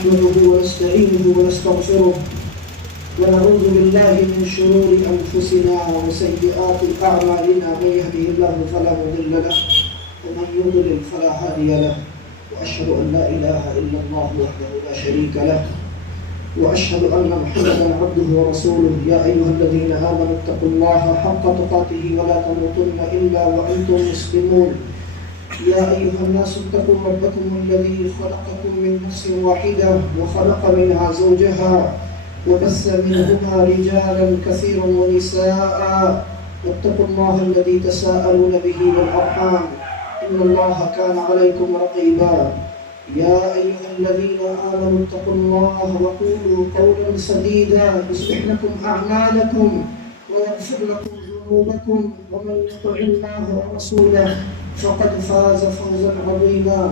نحمده ونستعينه ونستغفره ونعوذ بالله من شرور أنفسنا وسيئات أعمالنا من يهده الله فلا مضل له ومن يضلل فلا هادي له وأشهد أن لا إله إلا الله وحده لا شريك له وأشهد أن محمدا عبده ورسوله يا أيها الذين آمنوا اتقوا الله حق تقاته ولا تموتن إلا وأنتم مسلمون يا أيها الناس اتقوا ربكم الذي خلقكم من نفس واحدة وخلق منها زوجها وبث منهما رجالا كثيرا ونساء واتقوا الله الذي تساءلون به والأرحام إن الله كان عليكم رقيبا يا أيها الذين آمنوا اتقوا الله وقولوا قولا سديدا يصلح لكم أعمالكم ويغفر لكم ذنوبكم ومن يطع الله ورسوله فقد فاز فوزا عظيما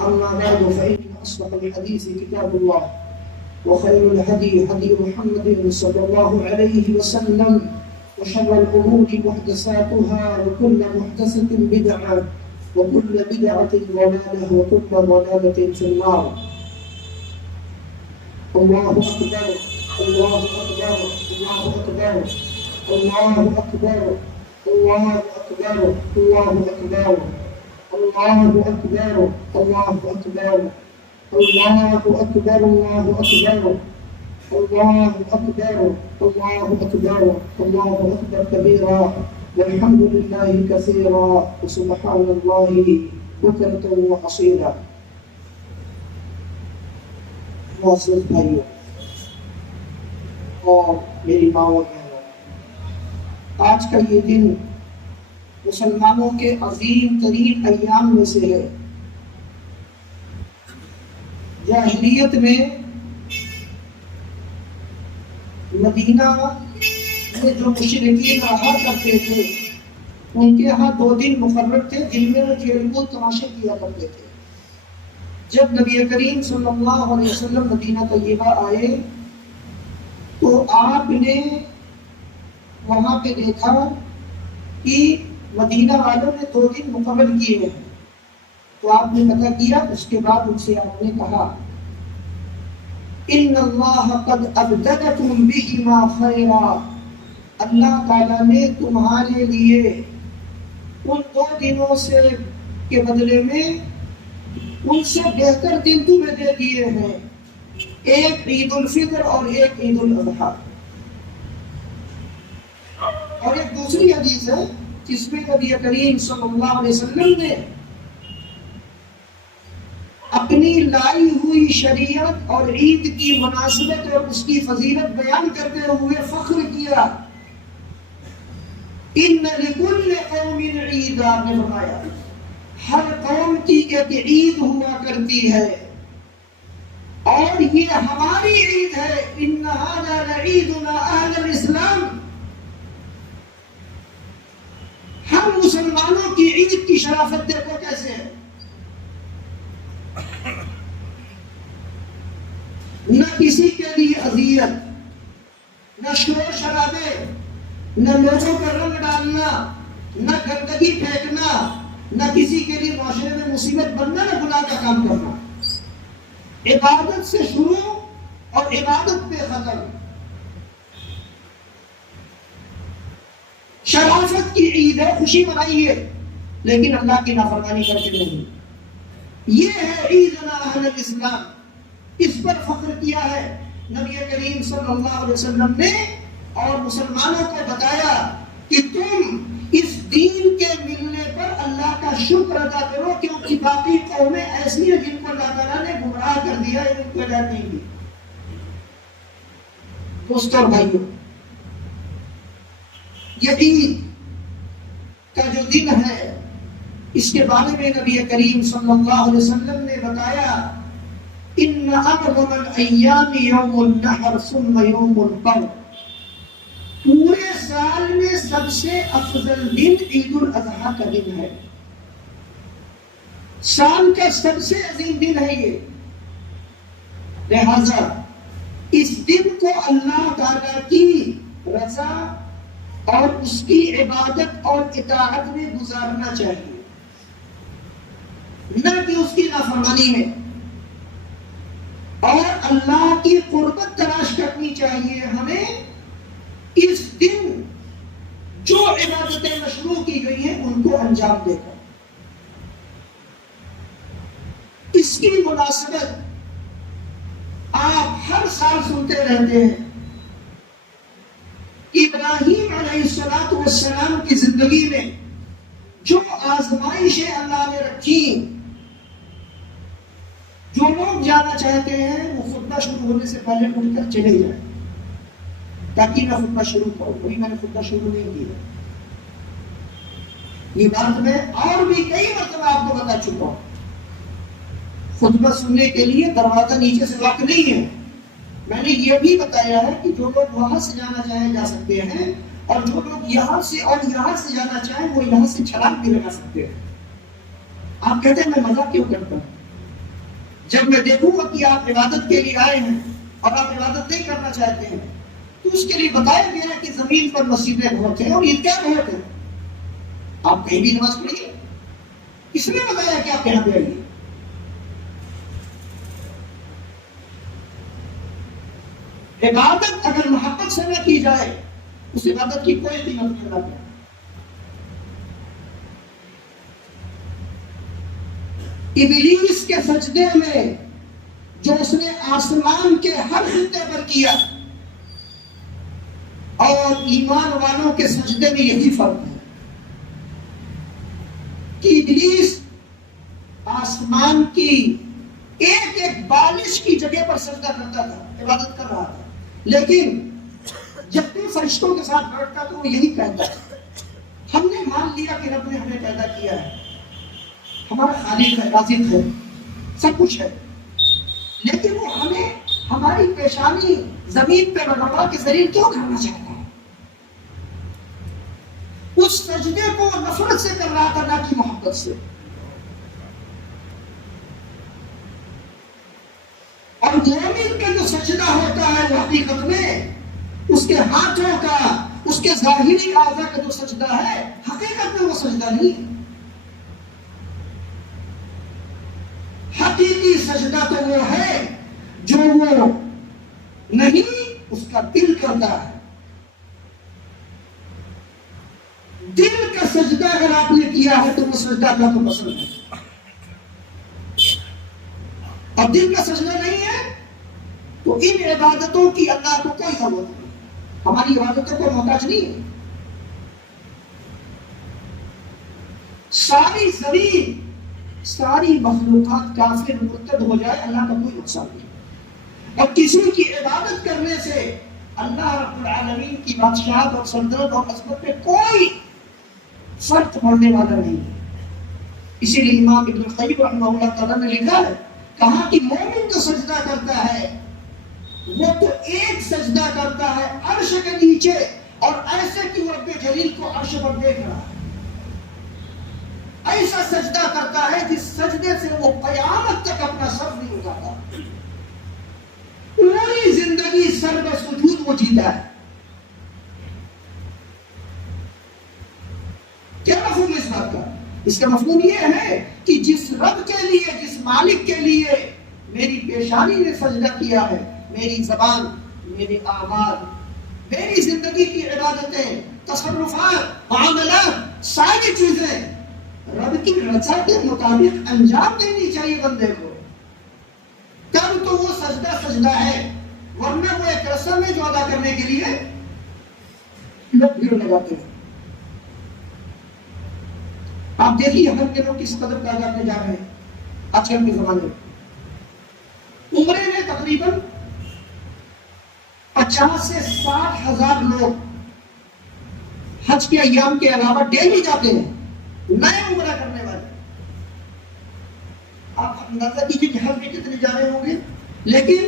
أما بعد فإن أصدق الحديث كتاب الله وخير الهدي هدي محمد صلى الله عليه وسلم وشر الأمور محدثاتها وكل محدثة بدعة وكل بدعة ضلالة وكل ضلالة في النار. الله أكبر الله أكبر الله أكبر الله أكبر الله أكبر الله أكبر الله أكبر الله أكبر الله أكبر الله أكبر الله أكبر الله أكبر الله أكبر كبيرا والحمد لله كثيرا وسبحان الله بكرة وأصيلا. معزز بھائیوں اور میری ماں و بہنوں، آج کا یہ دن مسلمانوں کے عظیم ترین ایام میں سے ہے۔ جاہلیت میں مدینہ میں جو مشرکین رہا کرتے تھے ان کے ہاں 2 دن مقرر تھے جن میں وہ کھیل کود تماشے کیا کرتے تھے۔ جب نبی کریم صلی اللہ علیہ وسلم مدینہ طیبہ آئے تو آپ نے وہاں پہ دیکھا کہ مدینہ والوں نے 2 دن مقرر کیے ہیں، تو آپ نے پتہ کیا۔ اس کے بعد ان سے آپ نے کہا ان اللہ قد ابدلکم بہما خیرا، اللہ تعالیٰ نے تمہارے لیے ان 2 دنوں سے کے بدلے میں ان سے بہتر دن تمہیں دے دیے ہیں، ایک عید الفطر اور ایک عید الاضحیٰ۔ اور ایک دوسری حدیث ہے جس میں نبی کریم صلی اللہ علیہ وسلم نے اپنی لائی ہوئی شریعت اور عید کی مناسبت اور اس کی فضیلت بیان کرتے ہوئے فخر کیا، ان لکل قوم عیدا، نے فرمایا ہر قوم کی ایک عید ہوا کرتی ہے اور یہ ہماری عید ہے، ان ھذا لعیدنا اہل الاسلام، ہم مسلمانوں کی عید کی شرافت دیکھو کیسے ہے۔ نہ کسی کے لیے اذیت، نہ شور شرابے، نہ لوگوں پر رنگ ڈالنا، نہ گندگی پھینکنا، نہ کسی کے لیے معاشرے میں مصیبت بننا، نہ گناہ کا کام کرنا۔ عبادت سے شروع اور عبادت پہ ختم۔ شرافت کی عید ہے، خوشی منائیے لیکن اللہ کی نافرمانی کر کے نہیں۔ یہ ہے عیدنا اہل الاسلام، اس پر فخر کیا ہے نبی کریم صلی اللہ علیہ وسلم نے اور مسلمانوں کو بتایا کہ تم اس دین کے ملنے پر اللہ کا شکر ادا کرو، کیونکہ باقی قومیں ایسی ہیں جن کو اللہ تعالیٰ نے گمراہ کر دیا ہے، ان کو ہدایت نہیں دی۔ دوستوں اور بھائیوں، یہ عید کا جو دن ہے اس کے بارے میں نبی کریم صلی اللہ علیہ وسلم نے بتایا ان اعظم الایام یوم النحر ثم یوم القر، پورے سال میں سب سے افضل دن عید الاضحیٰ کا دن ہے، سال کا سب سے عظیم دن ہے یہ۔ لہذا اس دن کو اللہ تعالیٰ کی رضا اور اس کی عبادت اور اطاعت میں گزارنا چاہیے، نہ کہ اس کی نافرمانی میں۔ اور اللہ کی قربت تلاش کرنی چاہیے ہمیں اس دن جو عبادتیں مشروع کی گئی ہیں ان کو انجام دے کر. اس کی مناسبت آپ ہر سال سنتے رہتے ہیں. ابراہیم علیہ السلام کی زندگی میں جو آزمائشیں اللہ نے رکھی، جو لوگ جانا چاہتے ہیں وہ خطبہ شروع ہونے سے پہلے اٹھ کر چلے جائیں تاکہ میں خطبہ شروع کروں. وہی میں نے خطبہ شروع نہیں کیا. یہ بات میں اور بھی کئی مرتبہ آپ کو بتا چکا ہوں. خطبہ سننے کے لیے دروازہ نیچے سے لاک نہیں ہے. میں نے یہ بھی بتایا ہے کہ جو لوگ وہاں سے جانا چاہیں جا سکتے ہیں، اور جو لوگ یہاں سے اور یہاں سے جانا چاہیں وہ یہاں سے چھلانگ بھی لگا سکتے ہیں. آپ کہتے ہیں میں مزہ کیوں کرتا ہوں؟ جب میں دیکھوں گا کہ آپ عبادت کے لیے آئے ہیں اور آپ عبادت نہیں کرنا چاہتے ہیں تو اس کے لیے بتایا گیا کہ زمین پر مسجدیں بہت ہیں اور عیدگاہ بہت ہیں. آپ کہیں بھی نماز پڑھیے. کس نے بتایا کہ آپ یہاں پہ آئیے؟ عبادت اگر محبت سے نہ کی جائے اس عبادت کی کوئی قیمت نہیں رہتی. ابلیس کے سجدے میں جو اس نے آسمان کے ہر خطے پر کیا اور ایمان والوں کے سجدے میں یہی فرق ہے کہ ابلیس آسمان کی ایک ایک بالش کی جگہ پر سجدہ کرتا تھا، عبادت کر رہا تھا. لیکن جب بھی فرشتوں کے ساتھ بیٹھتا تو وہ یہی کہتا ہے ہم نے مان لیا کہ رب نے ہمیں پیدا کیا ہے، ہمارا خالق ہے، رازق ہے، سب کچھ ہے، لیکن وہ ہمیں ہماری پیشانی زمین پہ ربا کے ذریعے کیوں کرنا چاہتا ہے؟ اس سجدے کو نفرت سے کر رہا تھا نہ کہ محبت سے. اور مومن کا جو سجدہ ہوتا ہے وہ حقیقت میں اس کے ہاتھوں کا، اس کے ظاہری اعضاء کا جو سجدہ ہے حقیقت میں وہ سجدہ نہیں. حقیقی سجدہ تو وہ ہے جو وہ نہیں اس کا دل کرتا ہے. دل کا سجدہ اگر آپ نے کیا ہے تو وہ سجدہ اللہ کو پسند ہے. اور دل کا سجدہ نہیں ہے تو ان عبادتوں کی اللہ کو کوئی ضرورت نہیں. ہماری عبادتوں کو محتاج نہیں ہے. ساری زمین، ساری مخلوقات کافر مرتد ہو جائے اللہ کا کوئی نقصان نہیں. اور کسی کی عبادت کرنے سے اللہ رب العالمین کی بادشاہت اور سلطنت اور عظمت پہ کوئی فرق پڑنے والا نہیں ہے. اسی لیے امام ابن القیم رحمہ اللہ تعالیٰ نے لکھا ہے، کہا کہ مومن جو سجدہ کرتا ہے وہ تو ایک سجدہ کرتا ہے عرش کے نیچے، اور ایسے کہ وہ رب جلیل کو عرش پر دیکھ رہا ہے. ایسا سجدہ کرتا ہے جس سجدے سے وہ قیامت تک اپنا سر نہیں اٹھاتا. پوری زندگی سر پر سجود وہ جیتا ہے. کیا مفہوم اس بات کا؟ اس کا مفہوم یہ ہے کہ جس رب کے لیے، جس مالک کے لیے میری پیشانی نے سجدہ کیا ہے، میری زبان، میرے اعمال، میری زندگی کی عبادتیں، تصرفات، معاملات، ساری چیزیں رب کی رضا کے مطابق انجام دینی چاہیے بندے کو. تب تو وہ سجدہ سجدہ ہے، ورنہ وہ ایک رسم ہے جو ادا کرنے کے لیے لوگ بھیڑ لگاتے ہیں. آپ دیکھیے ہم کے لوگ کس قدر تعداد میں جا رہے ہیں آج کل کے زمانے میں. عمرے میں تقریباً 50 سے 60 ہزار لوگ حج کے ایام کے علاوہ ڈیلی جاتے ہیں، نئے عمرہ کرنے والے. آپ اندازہ کیجیے کہ حج میں کتنے جا رہے ہوں گے. لیکن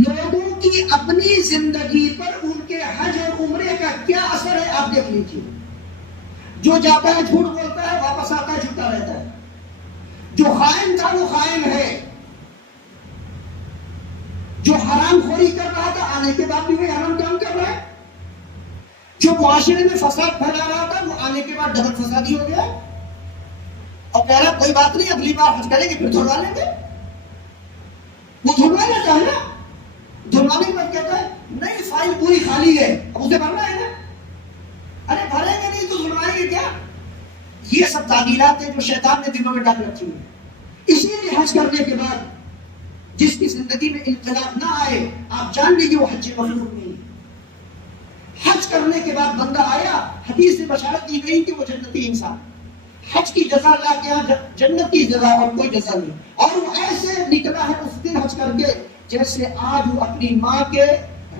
لوگوں کی اپنی زندگی پر ان کے حج اور عمرے کا کیا اثر ہے آپ دیکھ لیجیے. جو جاتا ہے جھوٹ بولتا ہے، واپس آتا ہے جھوٹا رہتا ہے. جو خائن تھا وہ خائن ہے. جو حرام خوری کر رہا تھا آنے کے بعد بھی وہ حرام کام کر رہا ہے. جو معاشرے میں فساد پھیلا رہا تھا وہ آنے کے بعد ڈبل فسادی ہو گیا اور کہہ رہا کوئی بات نہیں اگلی بار حج کریں گے پھر چھوڑوا لیں گے. وہ دھلوانا چاہے نا، دھلوانے کے بعد کہتا ہے نہیں فائل پوری خالی ہے، اب اسے بھرنا ہے نا، ارے بھریں گے نہیں تو دھلوائیں گے کیا؟ یہ سب تعبیرات ہیں جو شیطان نے دلوں میں ڈال رکھی ہیں۔ اسی لیے حج کرنے کے بعد جس کی زندگی میں انقلاب نہ آئے، آپ جان لیجیے وہ حج مبرور نہیں ہے۔ حج کرنے کے بعد بندہ آیا، حدیث سے بشارت دی گئی کہ وہ جنتی انسان، حج کی جزا اللہ کے یہاں جنت کی جزا اور کوئی جزا نہیں، اور وہ ایسے نکلا ہے اس دن حج کر کے جیسے آج وہ اپنی ماں کے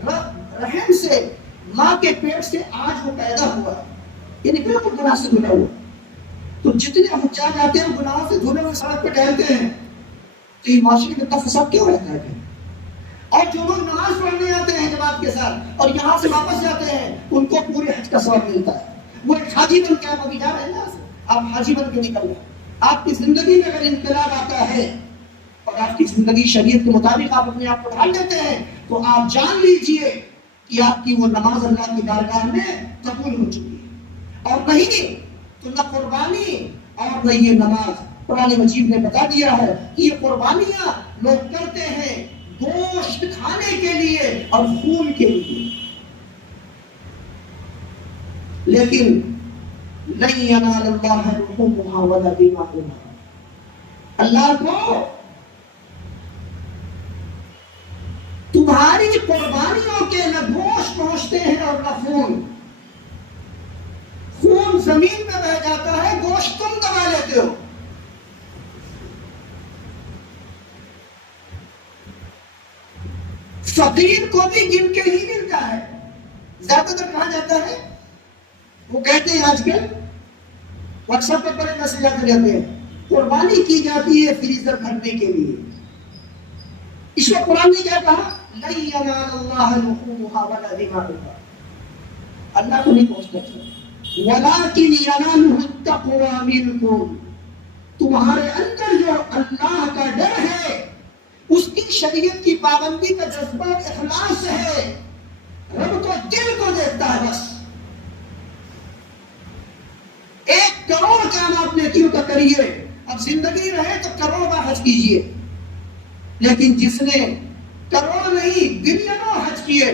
رحم سے، ماں کے پیٹ سے آج وہ پیدا ہوا ہے، یہ نکلا تو گناہ سے دھلا ہوا۔ تو جتنے حجاج آتے ہیں گناہوں سے دھلے ہوئے سڑک پہ ٹہلتے ہیں، تو یہ معاشرے میں اتنا فساد کیوں رہتا ہے؟ اور جو لوگ نماز پڑھنے آتے ہیں جماعت کے ساتھ اور یہاں سے واپس جاتے ہیں، ان کو پورے حج کا ثواب ملتا ہے۔ وہ ایک حاجی بن کے آپ ابھی جا رہے ہیں نا، آپ حاجی بن کے نکل رہے ہیں۔ آپ کی زندگی میں اگر انقلاب آتا ہے اور آپ کی زندگی شریعت کے مطابق آپ اپنے آپ کو ڈھال لیتے ہیں، تو آپ جان لیجئے کہ آپ کی وہ نماز اللہ کی بارگاہ میں قبول ہو چکی ہے، اور نہیں تو نہ قربانی اور نہ یہ نماز۔ قرآن مجید نے بتا دیا ہے کہ یہ قربانیاں لوگ کرتے ہیں گوشت کھانے کے لیے اور خون کے لیے، لیکن لن ینال اللہ لحومها ولا دماؤها، اللہ کو تمہاری قربانیوں کے نہ گوشت پہنچتے ہیں اور نہ خون۔ خون زمین میں بہ جاتا ہے، گوشت تم دبا لیتے ہو۔ فقیر کو بھی گن کے ہی ملتا ہے، زیادہ تر کہا جاتا ہے، وہ کہتے ہیں آج کل واٹس ایپ پر بڑے میسج آتے رہتے ہیں، قربانی کی جاتی ہے فریزر بھرنے کے لیے۔ اس میں قرآن نے کیا کہا؟ لن ینال اللہ لحومها ولا دماؤها، اللہ کو نہیں پہنچتا، ولیکن ینالہ التقوی منکم، تمہارے اندر جو اللہ کا ڈر ہے، اس کی شریعت کی پابندی کا جذبہ اخلاص ہے، رب تو دل کو دیکھتا ہے بس۔ 1 کروڑ کام آپ نیکیوں کا کریے، اب زندگی رہے تو کروڑ بار حج کیجئے، لیکن جس نے کروڑ نہیں بلینوں حج کیے،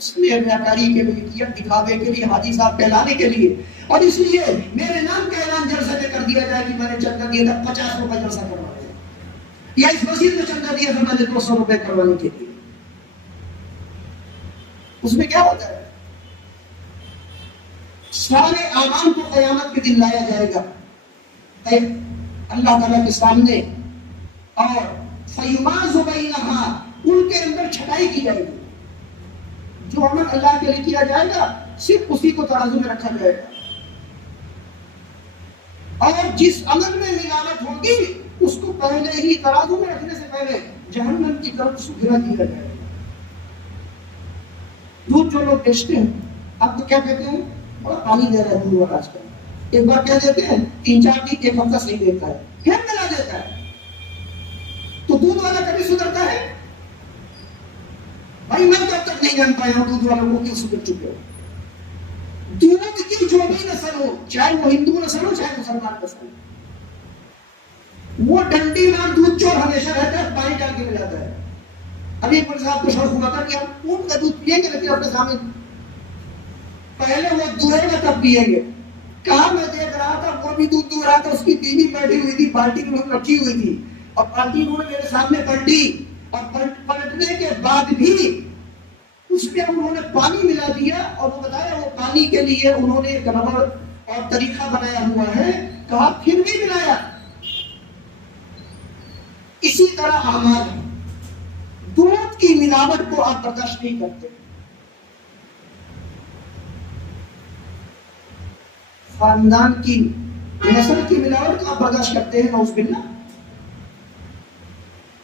اس نے ریاکاری کے لیے کیا، دکھاوے کے لیے، حاجی صاحب کہلانے کے لیے، اور اس لیے میرے نام کا اعلان جلسے میں کر دیا جائے کہ میں نے چندہ دیا تھا 50 روپے جلسہ کروا دیا، یا اس مسجد میں چندہ دیا تھا میں نے 200 روپے کروانے کے لیے۔ اس میں کیا ہوتا ہے؟ سارے اعمال کو قیامت کے دن لایا جائے گا اللہ تعالیٰ کے سامنے، اور فیماز بینہا، ان کے اندر چھٹائی کی جائے گی۔ جو عمل اللہ کے لیے کیا جائے گا صرف اسی کو ترازو میں رکھا جائے گا، اور جس عمل میں ملاوٹ ہوگی اس کو پہلے ہی ترازو میں رکھنے سے پہلے جہنم کی طرف گرا دیا جائے گا۔ دودھ جو لوگ بیچتے ہیں اب تو کیا کہتے ہیں؟ بڑا پانی دے رہا ہے دودھ والا، آج کل ایک بار کہہ دیتے ہیں 3-4 دن 1 ہفتہ صحیح دیتا ہے، پھر ملا دیتا ہے، تو دودھ والا کبھی سدھرتا ہے؟ بھائی میں تو اب تک نہیں جان پایا ہوں دودھ والوں کو کیوں سدھر چکے ہو۔ دودھ کی جو بھی نسل ہو، چاہے وہ ہندو نسل ہو چاہے مسلمان نسل ہو، وہ ڈنڈی مار دودھ چور ہمیشہ رہتا ہے، پانی ڈال کے ملاتا ہے۔ ابھی ایک بار صاحب کو شوق ہوا تھا کہ ہم اونٹ کا دودھ پیئیں گے، لیکن اپنے سامنے پہلے وہ دورے گا تب پیئیں گے۔ کہاں میں دیکھ رہا تھا وہ بھی دودھ دو رہا تھا، اس کی بیوی بیٹھی ہوئی تھی، بالٹی میں رکھی ہوئی تھی، اور بالٹی انہوں نے میرے سامنے پلٹی، اور پلٹنے کے بعد بھی اس میں انہوں نے پانی ملا دیا، اور وہ بتایا وہ پانی کے لیے انہوں نے ایک ربڑ اور طریقہ بنایا ہوا ہے، کہا پھر بھی ملایا۔ اسی طرح اعمال ہے، دودھ کی ملاوٹ کو آپ برداشت نہیں کرتے، خاندان کی نسل کی ملاوٹ کو آپ برداشت کرتے ہیں، نعوذ باللہ۔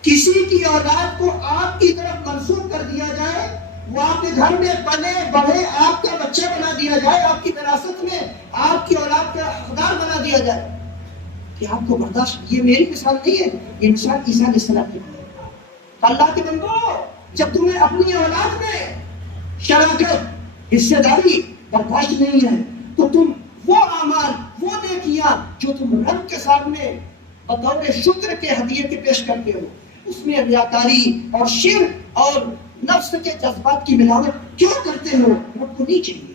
کسی کی اولاد کو آپ کی طرف منسوب کر دیا جائے، وہ آپ کے گھر میں پلے بڑھے، آپ کا بچہ بنا دیا جائے، آپ کی وراثت میں آپ کی اولاد کا حقدار بنا دیا جائے، کہ آپ کو برداشت، یہ میری مثال نہیں ہے، یہ مثال عیسیٰ علیہ السلام کی ہے۔ اللہ کے بندو، جب تمہیں اپنی اولاد میں شراکت، حصہ داری برداشت نہیں ہے، تو تم وہ اعمال، وہ نیکیاں جو تم رب کے سامنے بطور شکر کے ہدیے کے پیش کرتے ہو، اس میں ریاکاری اور شرک اور نفس کے جذبات کی ملاوٹ کیوں کرتے ہو؟ رب کو نہیں چاہیے.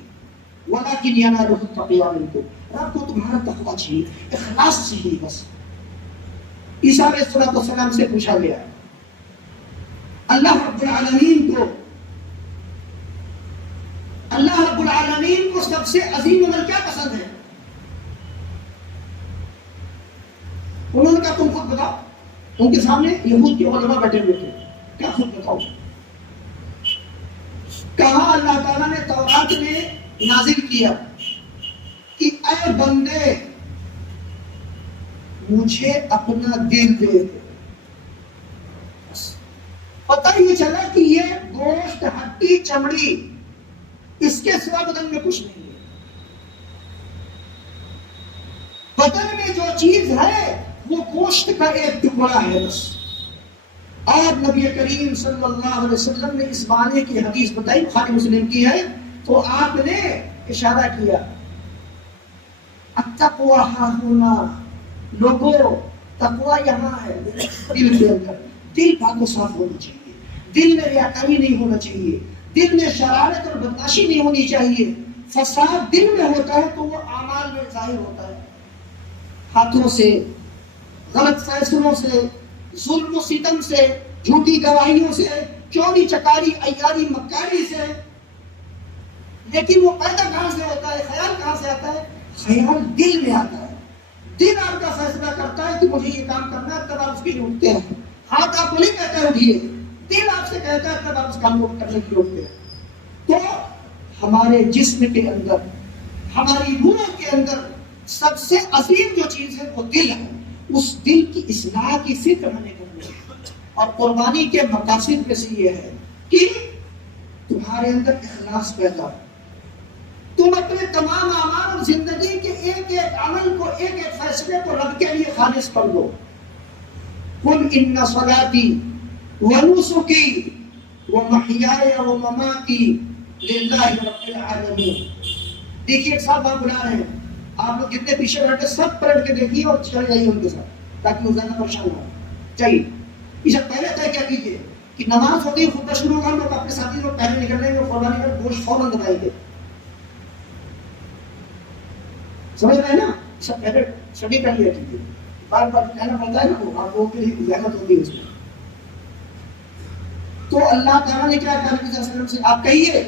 وَلَكِنْ يَنَالُهُ التَّقْوَىٰ مِنكُمْ، رب کو تمہارا تقویٰ چاہیے، اخلاص چاہیے. بس عیسیٰ علیہ السلام سے پوچھا گیا اللہ رب العالمین کو سب سے عظیم عمل کیا پسند ہے؟ انہوں نے کہا تم خود بتاؤ. ان کے سامنے یہود کے علماء بیٹھے ہوئے تھے، کیا خود بتاؤ. کہا اللہ تعالیٰ نے تورات میں نازل کیا کہ اے بندے مجھے اپنا دل دے دے. پتہ یہ چلا کہ یہ گوشت ہڈی چمڑی اس کے سوا بدن میں کچھ نہیں ہے. بدن میں جو چیز ہے وہ گوشت کا ایک ٹکڑا ہے بس. اور نبی کریم صلی اللہ علیہ وسلم نے اس معنی کی حدیث بتائی، بخاری مسلم کی ہے، تو آپ نے اشارہ کیا التقوی ہاہنا، لوگوں تقوی یہاں ہے دل کے اندر. دل پاک و صاف ہونا چاہیے، دل میں ریاکاری نہیں ہونا چاہیے، دل میں شرارت اور بدماشی نہیں ہونی چاہیے. فساد دل میں ہوتا ہے تو وہ اعمال میں ظاہر ہوتا ہے، ہاتھوں سے، غلط فیصلوں سے، ظلم و ستم سے، جھوٹی گواہیوں سے، چوری چکاری عیاری مکاری سے. لیکن وہ پیدا کہاں سے ہوتا ہے؟ خیال کہاں سے آتا ہے؟ خیال دل میں آتا ہے. دل آپ کا فیصلہ کرتا ہے کہ مجھے یہ کام کرنا ہے، تب آپ اس کی اٹھتے ہیں. ہاتھ آپ کو نہیں کہتا ہے اٹھیے، دل آپ سے کہتا ہے تب آپ اس کام کو کرنے کی اٹھتے ہیں. تو ہمارے جسم کے اندر، ہماری روح کے اندر سب سے عظیم جو چیز ہے وہ دل ہے. اس دل کی اصلاح کی فکر ہمیں کرنی ہے. اور قربانی کے مقاصد میں سے یہ ہے کہ تمہارے اندر اخلاص پیدا ہو. تم اپنے تمام اعمال اور زندگی کے ایک ایک عمل کو، ایک ایک فیصلے کو رب کے لیے خالص کر دو. قل ان صلاتی ونسکی ومحیای ومماتی للہ رب العالمین. دیکھیے ایک صاحب آپ بلا رہے ہیں، آپ لوگ جتنے پیچھے بیٹھے سب پلٹ کے دیکھیے اور چل جائیے ان کے ساتھ تاکہ وہ زیادہ پریشان ہو. چاہیے اسے پہلے طے کیا کیجیے کہ نماز ہوتی ہے، خطبہ شروع ہوگا، لوگ اپنے ساتھی لوگ پہلے نکل رہے ہیں، قربانی کا گوشت فوراً دبائیں گے. سمجھ رہے ہیں نا؟ سب پہلے اسٹڈی کر لیا کیجیے، بار بار کہنا پڑتا ہے نا، وہ آپ لوگوں کی زحمت ہوتی ہے اس میں. تو اللہ تعالیٰ نے کیا کہا نبی صلی اللہ علیہ وسلم سے؟ آپ کہیے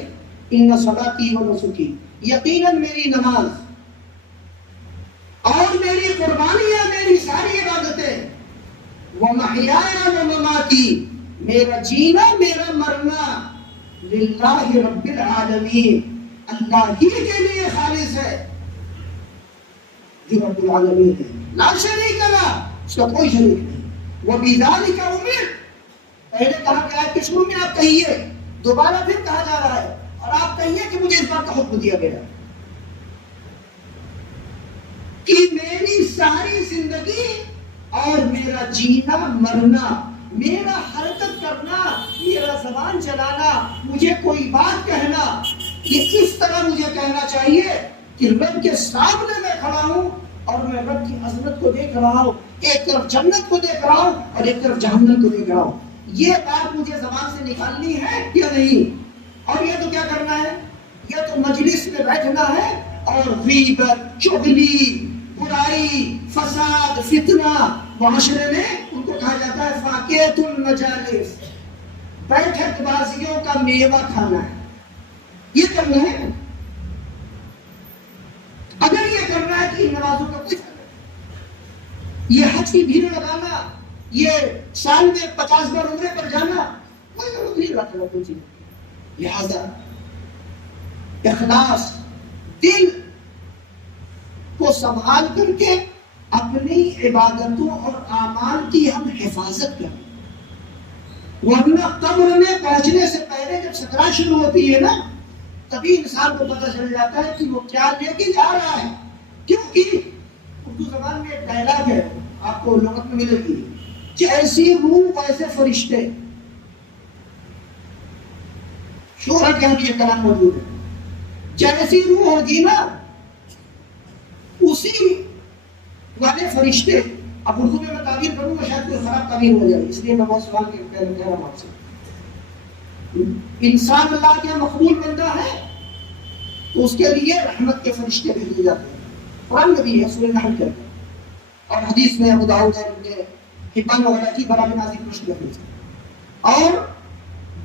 ان صلاتی و نسکی، یقیناً میری نماز اور میری قربانیاں، میری ساری عبادتیں، ومحیایا ومماتی، میرا جینا میرا مرنا، للہ رب العالمین، اللہ ہی کے لیے خالص ہے جو رب العالمین ہے، لا شریک لہ، اس کا کوئی شریک نہیں. وبذالک امرت، پہلے کہا گیا کہ شروع میں آپ کہیے، دوبارہ پھر کہا جا رہا ہے اور آپ کہیے کہ مجھے اس بات کا حکم دیا گیا کہ میری ساری زندگی اور میرا جینا مرنا، میرا حرکت کرنا، میرا زبان چلانا، مجھے کوئی بات کہنا، یہ اس طرح مجھے کہنا چاہیے کہ رب کے سامنے میں کھڑا ہوں اور میں رب کی عظمت کو دیکھ رہا ہوں، ایک طرف جنت کو دیکھ رہا ہوں اور ایک طرف جہنم کو دیکھ رہا ہوں. یہ بات مجھے زبان سے نکالنی ہے یا نہیں؟ اور یہ تو کیا کرنا ہے؟ یہ تو مجلس میں بیٹھنا ہے اور غیبت، چغلی، برائی، فساد، فتنہ، معاشرے میں ان کو کہا جاتا ہے فاقیۃ المجالس، بیٹھک بازیوں کا میوہ کھانا ہے. یہ کرنا ہے. اگر یہ کرنا ہے کہ ان نمازوں کا کوئی فائدہ نہیں، یہ حج کی بھیڑ لگانا، یہ سال میں 50 بار عمرے پر جانا، کوئی ضرورت نہیں رکھتا کوئی چیز. لہذا اخلاص، دل کو سنبھال کر کے اپنی عبادتوں اور اعمال کی ہم حفاظت کریں. ورنہ قبر میں پہنچنے سے پہلے جب سکرات شروع ہوتی ہے نا، تبھی انسان کو پتہ چل جاتا ہے کہ وہ کیا لے کے جا رہا ہے. کیونکہ اردو زبان میں ایک ڈائلاگ ہے، آپ کو لغت میں ملے گی، جیسی روح ویسے فرشتے. شہرت کے یہاں بھی یہ کلام موجود ہے. جیسی روح ہوگی نا اسی والے فرشتے. اب اردو میں تعبیر کروں گا شاید کوئی خراب تعبیر ہو جائے، اس لیے میں بہت سوال کہہ رہا ہوں آپ سے۔ انسان اللہ کے مقبول بندہ ہے تو اس کے لیے رحمت کے فرشتے بھیجے جاتے ہیں، قرآن میں بھی ہے، سورہ نحل کے اندر، اور حدیث میں ابو داؤد اور ابن حبان وغیرہ کی بڑا نازل مشکل ہے۔ اور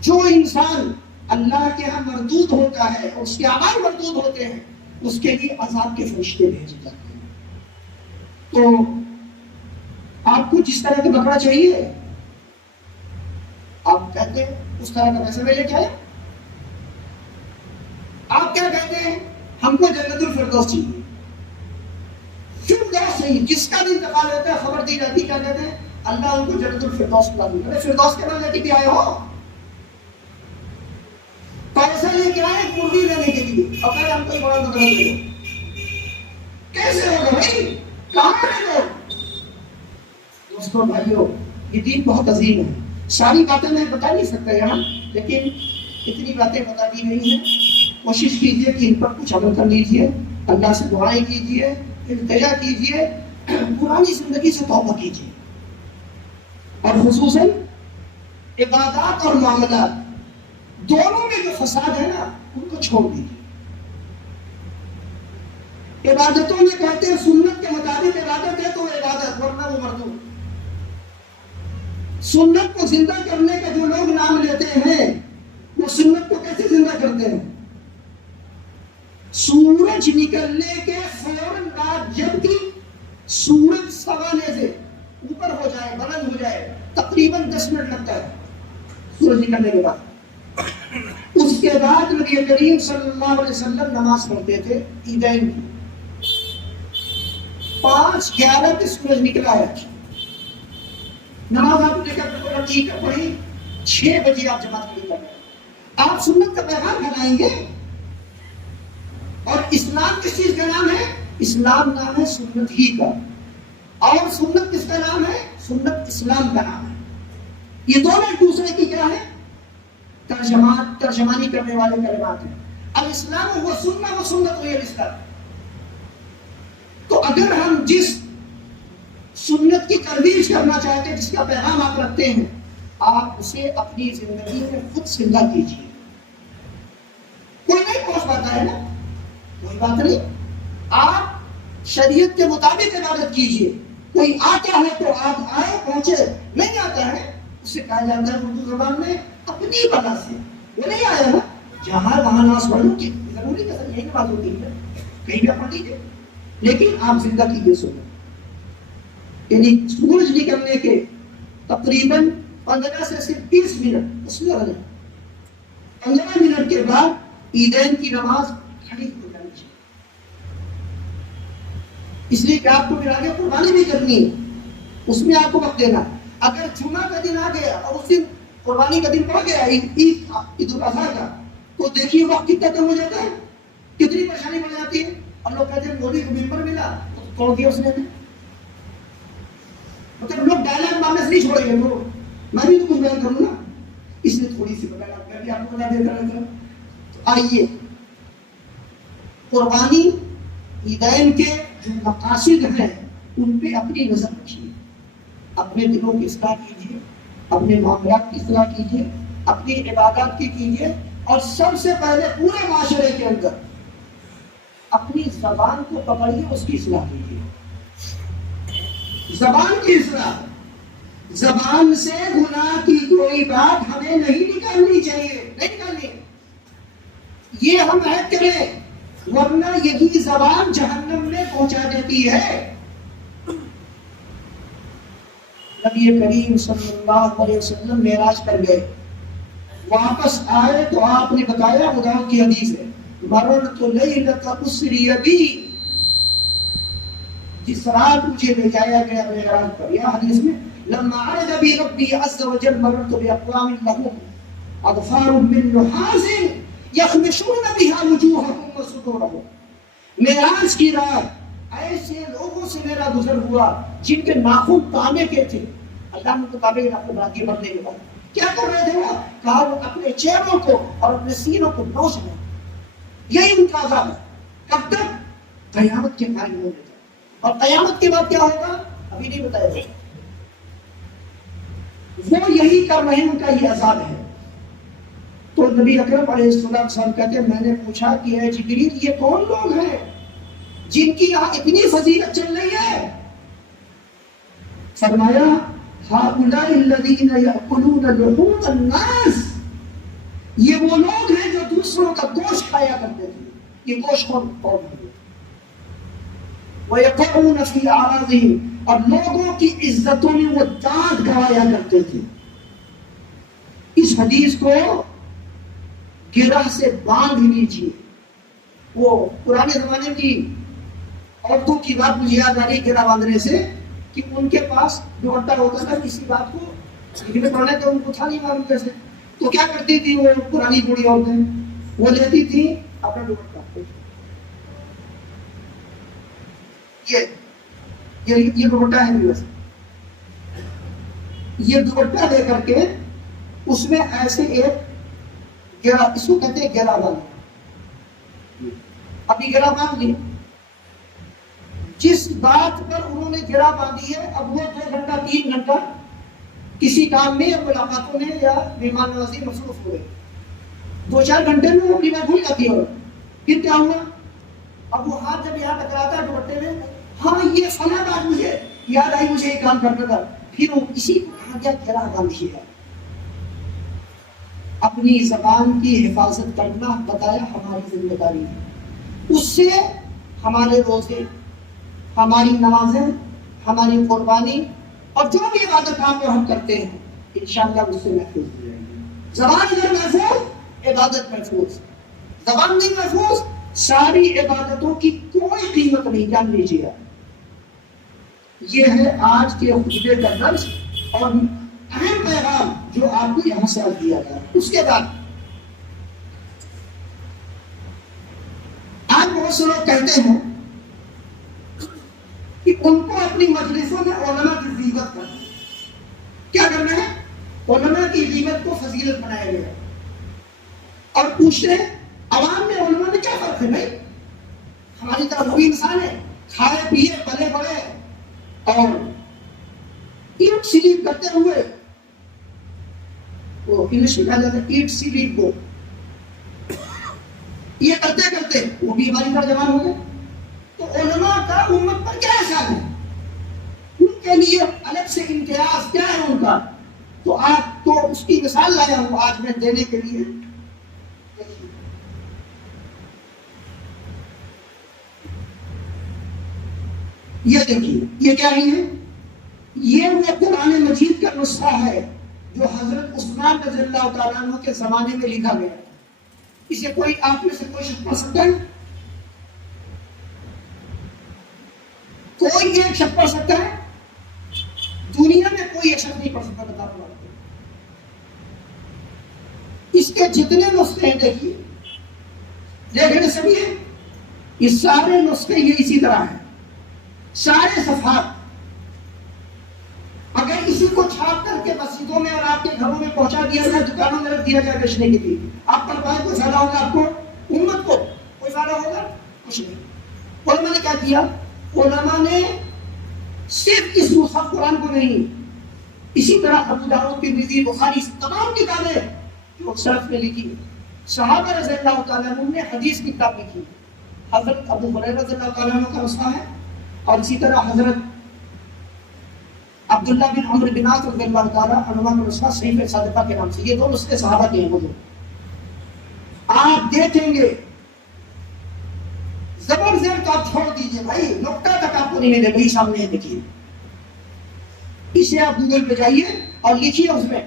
جو انسان اللہ کے ہاں مردود ہوتا ہے اور اس کے اعمال مردود ہوتے ہیں، اس کے لیے عذاب کے فرشتے بھیجے جاتے ہیں۔ تو آپ کو جس طرح کا بکرا چاہیے آپ کہتے ہیں اس طرح کا پیسہ میں لے کے آئے۔ آپ کیا کہتے ہیں؟ ہم کو جنت الفردوس چاہیے، فردوس چاہیے۔ جس کا بھی انتقال ہوتا ہے خبر دی جاتی، کیا کہتے ہیں؟ اللہ ان کو جنت الفردوس پلا دے۔ ارے فردوس کے نام لے کے بھی آئے ہو، پیسہ لے کے آئے مرغی لینے کے لیے اور کہے ہم کو بڑا بکرا دے دو، کیسے ہوگا بھائی؟ کہاں لے دو؟ دوستوں بھائیوں، یہ دین بہت عظیم ہے، ساری باتیں میں بتا نہیں سکتا یہاں، لیکن اتنی باتیں بتا دی گئی ہیں۔ کوشش کیجئے کہ ان پر کچھ عمل کر لیجئے، اللہ سے دعائیں کیجئے، التجا کیجئے، پرانی زندگی سے توبہ کیجئے، اور خصوصاً عبادات اور معاملات دونوں میں جو فساد ہے نا ان کو چھوڑ دیجئے۔ عبادتوں میں کہتے ہیں سنت کے مطابق عبادت ہے تو عبادت، ورنہ وہ مردود۔ سنت کو زندہ کرنے کا جو لوگ نام لیتے ہیں وہ سنت کو کیسے زندہ کرتے ہیں؟ سورج نکلنے کے فوراً بعد، جبکہ سورج سوانے سے اوپر ہو جائے، بلند ہو جائے، تقریباً 10 منٹ لگتا ہے سورج نکلنے کے بعد۔ اس کے بعد نبی کریم صلی اللہ علیہ وسلم نماز پڑھتے تھے عیدین کی۔ 5:11 پہ سورج نکلا ہے، نماز آپ نے کہا ٹھیک ہے پڑھی، 6 بجے آپ جماعت کے لیے کر رہے ہیں۔ آپ سنت کا پیغام پھیلائیں گے۔ اور اسلام کس چیز کا نام ہے؟ اسلام نام ہے سنت ہی کا، اور سنت کس کا نام ہے؟ سنت اسلام کا نام ہے۔ یہ دونوں ایک دوسرے کی کیا ہے؟ ترجمانی کرنے والے کلمات ہیں۔ الاسلام وہ سننا، وہ سنت ہوئی الاسلام۔ تو اگر ہم جس سنت کی ترویج کرنا چاہتے ہیں، جس کا پیغام آپ رکھتے ہیں، آپ اسے اپنی زندگی میں خود زندہ کیجیے۔ کوئی نہیں پہنچ پاتا ہے نا، کوئی بات نہیں، آپ شریعت کے مطابق عبادت کیجیے۔ کوئی آتا ہے تو آپ آئے پہنچے، نہیں آتا ہے اسے کہا جاتا ہے اردو زبان میں اپنی بلا سے، وہ نہیں آیا نا، جہاں وہاں نماز پڑھ لو، ضروری کہ یہی نماز ہوتی ہے، کہیں بھی پڑھ لیجیے، لیکن آپ زندہ کیجیے سنت۔ یعنی سورج نکلنے کے تقریباً 15 سے صرف 20 منٹ، اس میں 15 منٹ کے بعد عیدین کی نماز کھڑی ہو جانی چاہیے، اس لیے کہ آپ کو پھر آگے قربانی بھی کرنی ہے، اس میں آپ کو وقت دینا۔ اگر جمعہ کا دن آ گیا اور اس دن قربانی کا دن پڑ گیا، عید الاضحیٰ کا، تو دیکھیے وقت کتنا کم ہو جاتا ہے، کتنی پریشانی بڑھ جاتی ہے۔ اور لوگ کہتے ہیں مولوی کو ممبر ملا تو توڑ دیا اس نے، مطلب لوگ ڈائلاگ مارنے سے نہیں چھوڑیں گے، میں بھی تو کچھ بیان کروں نا، اس لیے تھوڑی سی ڈائلاگ میں بھی آپ کو بتا دیتا ہوں۔ تو آئیے، قربانی عیدین کے جو مقاصد ہیں ان پہ اپنی نظر رکھیے، اپنے دلوں کی اصلاح کیجیے، اپنے معاملات کی اصلاح کیجیے، اپنی عبادات کی کیجیے، اور سب سے پہلے پورے معاشرے کے اندر اپنی زبان کو پکڑیے، اس کی اصلاح کیجیے۔ زبان کی اصلاح، زبان سے گناہ کی کوئی بات ہمیں نہیں نکالنی چاہیے، نہیں نکالنی، یہ ہم عہد کریں، ورنہ یہی زبان جہنم میں پہنچا دیتی ہے۔ نبی کریم صلی اللہ علیہ وسلم معراج پر گئے، واپس آئے تو آپ نے بتایا، خدا کی حدیث ہے، مررت لیلۃ اسری بی، جس رات مجھے لے جایا گیا معراج پر، یا حدیث میں لما عرج بی ربی عز وجل مررت باقوام لهم اظفار من نحاس یخمشون بها وجوههم وصدورهم، معراج کی رات ایسے لوگوں سے میرا گزر ہوا جن کے ناخن تانبے کے تھے، اللہ نے تانبے کے ناخن بنا دیے مرنے کے بعد، کیا کر رہے تھے وہ؟ کہا وہ اپنے چہروں کو اور اپنے سینوں کو نوچ رہے، یہی ان کا عذاب ہے۔ کب تک؟ قیامت کے قائم ہونے تک۔ اور قیامت کے بعد کیا ہوگا؟ ابھی نہیں بتایا جائے. وہ یہی کر رہے ہیں، ان کا یہ عذاب ہے. تو نبی اکرم علیہ السلام کہتے ہیں میں نے پوچھا کہ اے جبریل یہ کون لوگ ہیں جن کی یہاں اتنی فضیلت چل رہی ہے؟ فرمایا ہؤلاء الذین یأکلون لحوم الناس، یہ وہ لوگ ہیں جو دوسروں کا گوشت کھایا کرتے تھے. یہ گوشت کون ہے؟ وَيَقَعُونَ فِي أَعْرَاضِهِمْ، اور لوگوں کی عزتوں میں وہ دانت گوایا کرتے تھے. اس حدیث کو گرہ سے باندھ لیجیے. وہ پرانے زمانے کی عورتوں کی بات مجھے یاد آ رہی گرہ باندھنے سے کہ ان کے پاس دوپٹہ ہوتا تھا کسی بات کو، لیکن پرانے تو ان کو تھا نہیں معلوم کیسے. تو کیا کرتی تھی وہ پرانی بوڑھی عورتیں؟ وہ لیتی تھی اپنا دوپٹہ، یہ دوپٹہ ہے میرے، یہ دوپٹہ لے کر کے اس میں ایسے ایک گرہ، اس کو کہتے ہیں گرہ باندھ. ابھی گرہ باندھ لی، جس بات پر انہوں نے گرہ باندھی ہے اب وہ 2 گھنٹہ 3 گھنٹہ کسی کام میں یا ملاقاتوں میں یا مہمان نوازی مصروف ہوئے، 2-4 گھنٹے میں وہ اپنی بات بھول جاتی ہے. پھر کیا ہوا؟ اب وہ ہاتھ جب یہاں ٹکراتا ہے دوپٹے میں، ہاں یہ فلاں بات مجھے یاد آئی، مجھے یہ کام کرنا تھا، پھر وہ اسی کو کہا گیا گرہ باندھی ہے. اپنی زبان کی حفاظت کرنا بتایا ہماری ذمہ داری ہے. اس سے ہمارے روزے، ہماری نمازیں، ہماری قربانی اور جو بھی عبادت کام ہم کرتے ہیں انشاءاللہ اس سے محفوظ ہو جائیں گے. زبان اگر محفوظ، عبادت محفوظ. زبان نہیں محفوظ، ساری عبادتوں کی کوئی قیمت نہیں. جان لیجیے یہ ہے آج کے خطبے کا درس اور اہم پیغام جو آپ کو یہاں سے دیا گیا. اس کے بعد آج بہت سے لوگ کہتے ہیں کہ ان کو اپنی مجلسوں میں علماء کی غیبت کرنا ہے. کیا کرنا ہے؟ علماء کی غیبت کو فضیلت بنایا گیا اور پوچھتے ہیں عوام میں علماء میں کیا فرق ہے؟ بھائی ہماری طرف وہی انسان ہے، کھائے پیے پلے بڑے اور ایٹ سلیپ کرتے ہوئے، وہ انگلش میں کہا جاتا ہے ایٹ سلیپ کو، یہ کرتے کرتے وہ بھی ہماری طرح جوان ہو گئے. تو علماء کا امت پر کیا احسان ہے؟ ان کے لیے الگ سے امتیاز کیا ہے ان کا؟ تو آپ تو اس کی مثال لایا ہوں آج میں دینے کے لیے. یہ دیکھیے یہ کیا ہے؟ یہ وہ قرآن مجید کا نسخہ ہے جو حضرت عثمان رضی اللہ تعالیٰ عنہ کے زمانے میں لکھا گیا. اسے کوئی آپ میں سے کوئی شخص پڑھ سکتا ہے؟ کوئی ایک شخص پڑھ سکتا ہے؟ دنیا میں کوئی ایک شخص نہیں پڑھ سکتا. بتا رہا ہوں اس کے جتنے نسخے ہیں دیکھیے، دیکھنے سبھی ہیں، یہ سارے نسخے یہ اسی طرح ہیں. سارے صفحات اگر اسی کو چھاپ کر کے مسجدوں میں اور آپ کے گھروں میں پہنچا دیا جائے، دکانوں میں رکھ دیا جائے بیچنے کے لیے، آپ پر پائے کوئی فائدہ ہوگا؟ آپ کو امت کو کوئی فائدہ ہوگا؟ کچھ نہیں. علماء نے کیا کیا؟ علماء نے صرف اس مصحف قرآن کو نہیں، اسی طرح ابو داؤد ترمذی بخاری تمام کتابیں جو سلف نے لکھی، صحابہ رضی اللہ تعالیٰ عنہ نے حدیث کی کتاب لکھی. حضرت ابو ہریرہ رضی اللہ تعالیٰ عنہ کا نسخہ ہے اور اسی طرح حضرت عبداللہ بن عمر بن عاص رضی اللہ تعالیٰ عنہ کا نسخہ صحیفہ صادقہ کے نام سے. یہ دو نسخے صحابہ کے ہیں. وہ آپ دیکھیں گے زبر زیر تو آپ چھوڑ دیجئے بھائی، نقطہ تک آپ کو نہیں ملے. بھائی سامنے دیکھیے، اسے آپ گوگل پہ جائیے اور لکھیے اس میں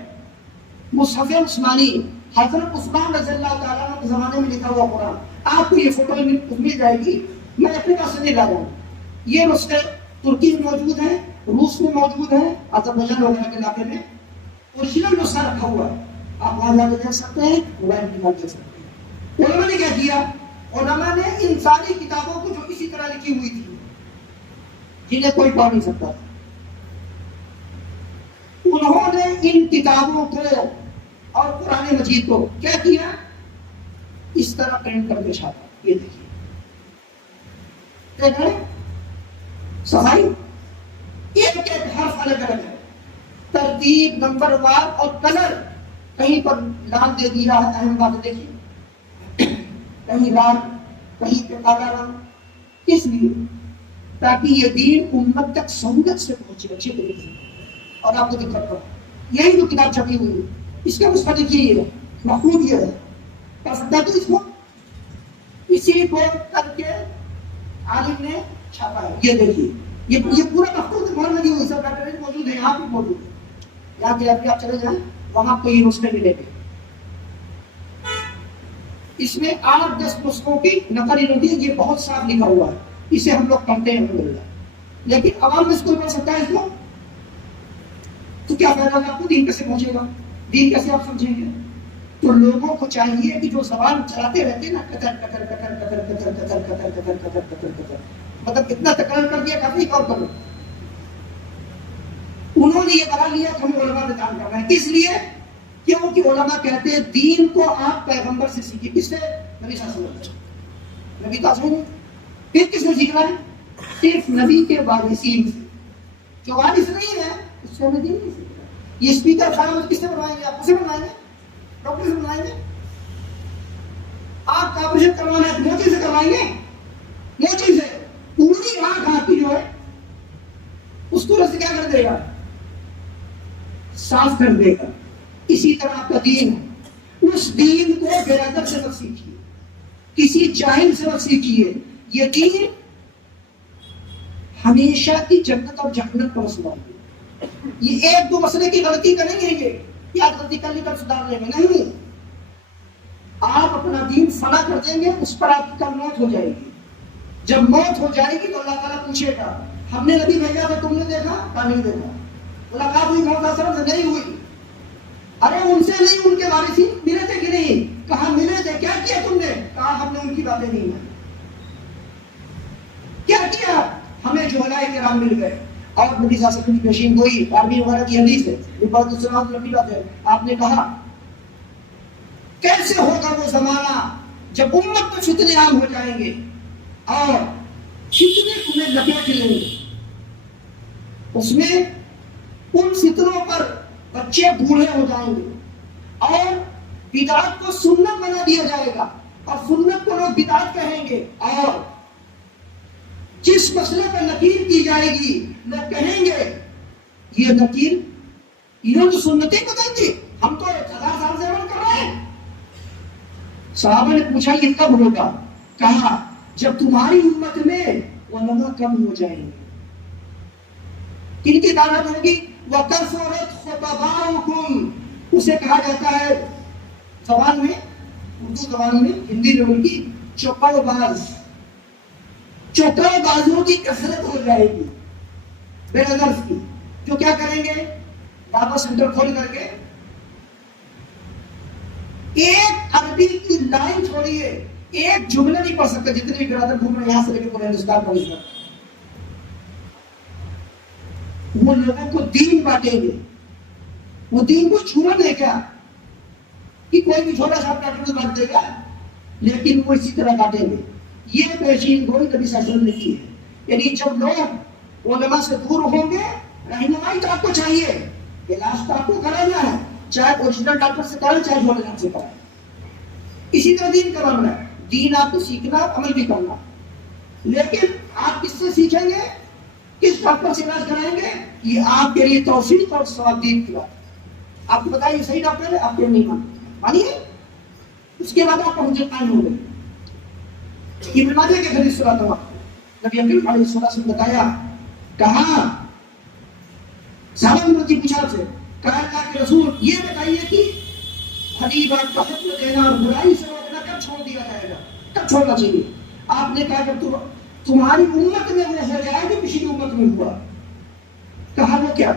مصحف عثمانی حضرت عثمان رضی اللہ تعالیٰ عنہ کے زمانے میں لکھا ہوا قرآن. آپ کو یہ فوٹو مل جائے گی. میں اپنے پاس سے نہیں لا رہا ہوں. یہ نسخے ترکی میں موجود ہیں، روس میں موجود ہیں، آذربائیجان وغیرہ کے علاقے میں اوریجنل نسخہ رکھا ہوا ہے. آپ وہاں جا کے دیکھ سکتے ہیں، موبائل کی بات کر سکتے ہیں. علماء نے کیا کیا؟ علماء نے ان ساری کتابوں کو جو اسی طرح لکھی ہوئی تھی، جنہیں کوئی پڑھ نہیں سکتا تھا، انہوں نے ان کتابوں کو اور قرآن مجید کو کیا کیا؟ اس طرح پرنٹ کر کے چھاپا. یہ دیکھیے صفائی. ایک ایک حرف الگ الگ ہے، ترتیب، نمبر وار اور کلر. کہیں پر لال دے دیا ہے، اہم بات دیکھیے، کہیں لال، کہیں پہ کالا رنگ. کس لیے؟ تاکہ یہ دین امت تک سہولت سے پہنچے، اچھے طریقے سے. اور آپ کو دقت ہو، یہی جو کتاب چھپی ہوئی ہے اس کا نسخہ دیکھیے، یہ ہے مخطوط، یہ ہے پڑھ سکتا تو اس کو، اسی کو کر کے عالم نے چھاپا ہے. یہ دیکھیے، یہ پورا مخطوط محمدی ہوئی سب لائبریری موجود ہے، یہاں بھی موجود ہے. یہاں کی آپ چلے جائیں وہاں کو یہ نسخے ملے گے. اس میں 8-10 نسخوں کی نقل ہوتی ہے. یہ بہت صاف لکھا ہوا ہے، اسے ہم لوگ پڑھتے ہیں الحمدللہ. لیکن عوام میں اس کو پڑھ سکتا ہے اس کو، تو کیا فائدہ ہوگا؟ آپ کو دین کیسے پہنچے گا؟ دین کیسے آپ سمجھیں گے؟ تو لوگوں کو چاہیے کہ جو زبان چلاتے رہتے ہیں نا، کتر کتر کتر کتر کتر کتر کتر کتر کتر کتر کتر، مطلب کتنا تکرار کر دیا کافی اور کرو. انہوں نے یہ بنا لیا کہ ہمیں علماء میں کام کرنا ہے. کس لیے؟ کیونکہ علماء کہتے ہیں دین کو آپ پیغمبر سے سیکھیے. کس سے؟ نبی صلی اللہ علیہ وسلم. نبی تو آسمان ہے، پھر کس میں سیکھنا ہے؟ صرف نبی کے وارثین سے. جو وارث نہیں ہے اس سے ہمیں دین نہیں سیکھنا. یہ اسپیکر خان کس سے بنوائیں گے؟ آپ کس سے بنوائیں گے؟ ڈاکٹر سے بنوائیں گے؟ آپ کا آپریشن کروانا ہے موچی سے کروائیں گے؟ موچی سے پوری آنکھ آپ کی جو ہے اس کو رس کیا کر دے گا؟ صاف کر دے گا. اسی طرح آپ کا دین ہے، اس دین کو بے ادب سے مت سیکھیے، کسی جاہل سے مت سیکھیے. یہ دین ہمیشہ کی جنت اور جہنم کا مسئلہ ہے. یہ 1-2 مسئلے کی غلطی کریں گے یا غلطی کر لی کر سدھار لیں گے، نہیں. آپ اپنا دین فنا کر دیں گے، اس پر آپ کی کل موت ہو جائے گی. جب موت ہو جائے گی تو اللہ تعالیٰ پوچھے گا ہم نے نبی بھیجا تھا، تم نے دیکھا؟ نہیں دیکھا. ملاقات ہوئی محمد صلی اللہ علیہ وسلم سے؟ نہیں ہوئی. ارے ان سے نہیں، ان کے وارثین ملے تھے کہ نہیں؟ کہا ملے تھے. کیا کیا تم نے؟ کہا ہم نے ان کی باتیں نہیں مانی. کیا کیا؟ ہمیں جو علماء کرام مل گئے. اور نبی صلی اللہ علیہ وسلم کی پیشین گوئی آرمی وغیرہ کی حدیث ہے، یہ بہت سنات لمبی بات ہے. آپ نے کہا کیسے ہوگا وہ زمانہ جب امت میں فتنے عام ہو جائیں گے اور فتنے تمہیں لپیٹ لیں گے. اس میں ان فتنوں پر بچے بوڑھے ہو جائیں گے اور بدعت کو سنت بنا دیا جائے گا اور سنت کو لوگ بدعت کہیں گے. اور جس مسئلے پر نکیر کی جائے گی لوگ کہیں گے یہ نکیر انہوں نے سنتیں بدل دی، ہم تو 1000 سال سے عمل کر رہے ہیں. صحابہ نے پوچھا یہ کب ہوگا؟ کہا جب تمہاری امت میں علماء کم ہو جائیں گے. کن کی دعوت ہوگی؟ وَكَثُرَتْ خُطَبَاؤُكُمْ، اسے کہا جاتا ہے زبان میں، اردو زبان میں، ہندی میں کی چوپڑ باز. چوپڑ بازوں کی کثرت ہو جائے گی بے نظر کی، جو کیا کریں گے؟ دعوت سینٹر کھول کر کے ایک عربی کی لائن چھوڑیے، ایک جملہ نہیں پڑھ سکتے. جتنے بھی برادر گھوم رہے ہیں یہاں سے لے کے پورے ہندوستان پڑھ سکتے، وہ لوگوں کو دین بانٹیں گے. وہ دین کو چھوڑا نہیں کیا کہ کوئی بھی چھوٹا سا ڈاکٹر بانٹ دے گا، لیکن وہ اسی طرح بانٹیں گے. یہ پیشین گوئی نبی صلی اللہ علیہ وسلم نے کی ہے. یعنی جب لوگ علماء سے دور ہوں گے، رہنمائی تو آپ کو چاہیے، علاج تو آپ کو کرانا ہے، چاہے اوریجنل ڈاکٹر سے کریں چاہے جھولے ڈاکٹر سے کریں. اسی طرح دین کا معاملہ ہے. دین آپ کو سیکھنا، عمل بھی کرنا. لیکن آپ کس سے سیکھیں گے؟ کس ڈاکٹر سے علاج کرائیں گے؟ یہ آپ کے لیے توفیق اور ثواب دین کی بات. آپ کو بتائیے صحیح ڈاکٹر ہے، آپ کے نہیں مانیے، اس کے بعد آپ کا حجت قائم ہو گئی. ابن ماجہ کے حدیث سناتا ہوں آپ کو. نبی اکرم علیہ الصلوۃ والسلام بتایا، کہا صحابہ نے پوچھا سے، کہا اللہ کے رسول یہ بتائیے کہ حدیبات کا حکم دینا اور برائی سے روکنا کب چھوڑ دیا جائے گا، کب چھوڑنا چاہیے؟ آپ نے کہا جب تمہاری امت میں وہ ہو جائے جو پچھلی امت میں ہوا. کہا وہ کیا؟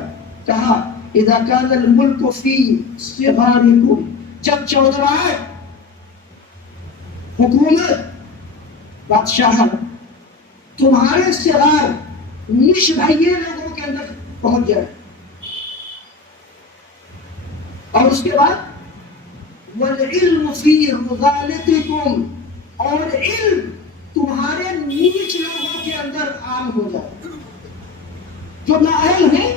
کہا اذا كان الملك في صغاركم، جب چودراہٹ، حکومت، بادشاہت تمہارے صغار نش بھائیے لوگوں کے اندر پہنچ جائے. اور اس کے بعد والعلم فی رضالتکم، اور علم تمہارے نیچ لوگوں کے اندر عام ہو جائے. جو نااہل ہیں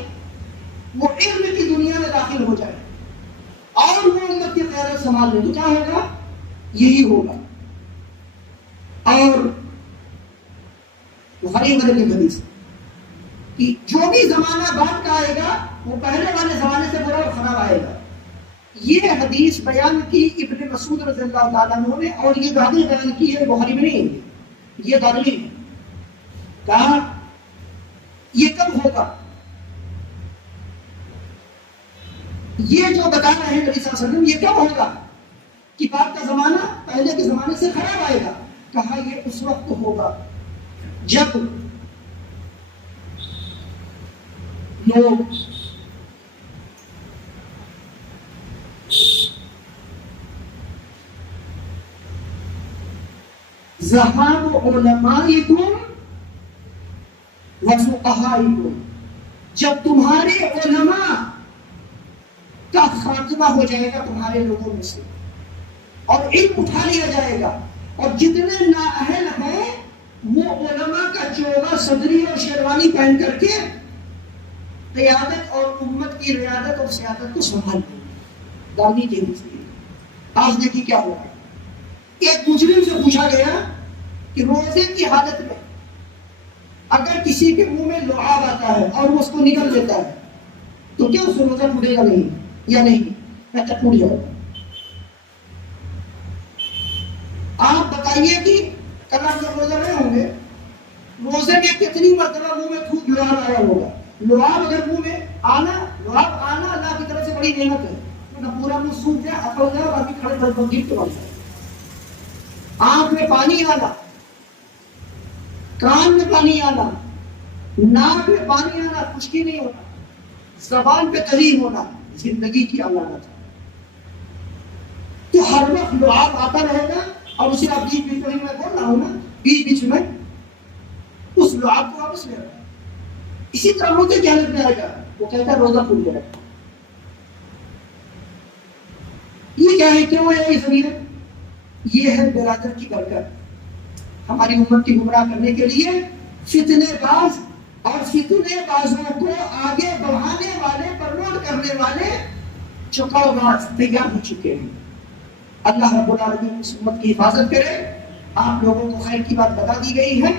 وہ علم کی دنیا میں داخل ہو جائے اور وہ امت کی قیادت سنبھال لے تو کیا ہوگا؟ یہی ہوگا. اور بخاری کی حدیث کہ جو بھی زمانہ بعد کا آئے گا وہ پہلے والے زمانے سے برا اور خراب آئے گا. یہ حدیث بیان کی ابن مسعود رضی اللہ تعالیٰ عنہ نے، اور یہ حدیث بیان کی ہے بخاری میں نہیں ہے، یہ دارمی ہے. کہا یہ کب ہوگا؟ یہ جو بتا رہے ہیں نبی صلی اللہ علیہ وسلم، یہ کب ہوگا کہ بعد کا زمانہ پہلے کے زمانے سے خراب آئے گا؟ کہا یہ اس وقت ہوگا جب لوگ ذہاب علمائکم وفقہائکم، جب تمہارے علماء کا خاتمہ ہو جائے گا تمہارے لوگوں میں سے اور علم اٹھا لیا جائے گا، اور جتنے نااہل ہیں وہ علماء کا چوغا صدری اور شیروانی پہن کر کے قیادت اور امت کی ریادت اور سیادت کو سنبھال لیں گے. دانی کے حصے آج دیکھیے کیا ہوا. ایک مجرم سے پوچھا گیا کہ روزے کی حالت میں اگر کسی کے منہ میں لعاب آتا ہے اور وہ اس کو نگل لیتا ہے تو کیا اس روزہ ٹوٹے گا نہیں یا نہیں؟ میں ٹوٹ جاؤں گا. آپ بتائیے کہ کل آپ جب روزہ رہے ہوں گے، روزے میں کتنی مرتبہ منہ میں تھوک لعاب آیا ہوگا. لعاب اگر منہ میں آنا، لعاب آنا اللہ کی طرف سے بڑی نعمت ہے. پورا منہ سوکھ جائے، اکڑ جائے اور ابھی کھڑے کھڑے بندی کے بن جائے. آنکھ میں پانی آنا، کان میں پانی آنا، ناک میں پانی آنا، خشکی نہیں ہونا، زبان پہ تلیم ہونا زندگی کی علامت ہے. تو ہر وقت لعاب آتا رہے گا اور اسے آپ بیچ بیچ میں میں بول رہا ہوں نا، بیچ بیچ میں اس لعاب کو واپس لے رہا ہے. اسی طرح روزے کی حالت میں آئے گا، وہ کہتا ہے روزہ پھول جائے گا. یہ کیا ہے؟ کیوں ہے یہ ضمیر؟ یہ ہے برادر کی برکت. ہماری امت کی گمراہ کرنے کے لیے فتنے باز اور فتنے بازوں کو آگے بڑھانے والے، پروموٹ کرنے والے چکاؤ باز تیار ہو چکے ہیں. اللہ رب العالمین اس امت کی حفاظت کرے. آپ لوگوں کو خیر کی بات بتا دی گئی ہے،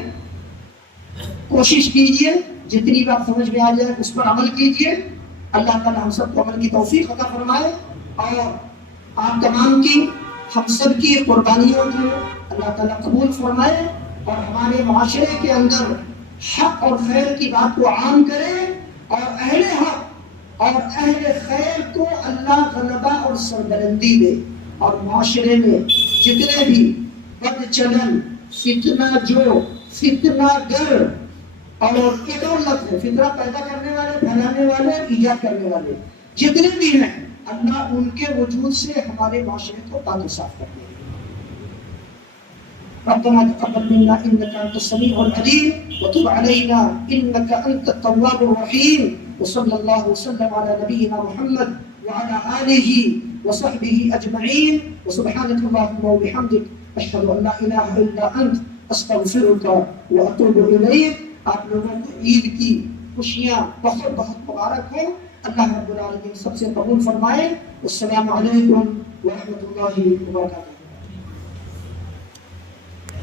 کوشش کیجئے جتنی بات سمجھ میں آ جائے اس پر عمل کیجئے. اللہ تعالیٰ ہم سب کو عمل کی توفیق عطا فرمائے، اور آپ تمام کی، ہم سب کی قربانیوں کو اللہ تعالیٰ قبول فرمائے، اور ہمارے معاشرے کے اندر حق اور خیر کی بات کو عام کرے، اور اہل حق اور اہل خیر کو اللہ غلبہ اور سربلندی دے. اور معاشرے میں جتنے بھی بد چلن، فتنہ جو، فتنہ گر، اور ایک اور لفظ ہے فتنہ پیدا کرنے والے، پھیلانے والے، ایجاد کرنے والے، جتنے بھی ہیں اللہ ان کے وجود سے ہمارے معاشرے کو پاک و صاف کر دے. ربنا تقبل منا انك انت السميع العليم وتب علينا انك انت التواب الرحيم. وصلى الله وسلم على نبينا محمد وعلى اله وصحبه اجمعين. وسبحانك اللهم وبحمدك اشهد ان لا اله الا انت استغفرك واتوب اليك. آپ لوگوں کو عید کی خوشیاں بہت بہت مبارک ہو. اللہ رب العالمین سب سے قبول فرمائے. السلام علیکم ورحمۃ اللہ وبرکاتہ.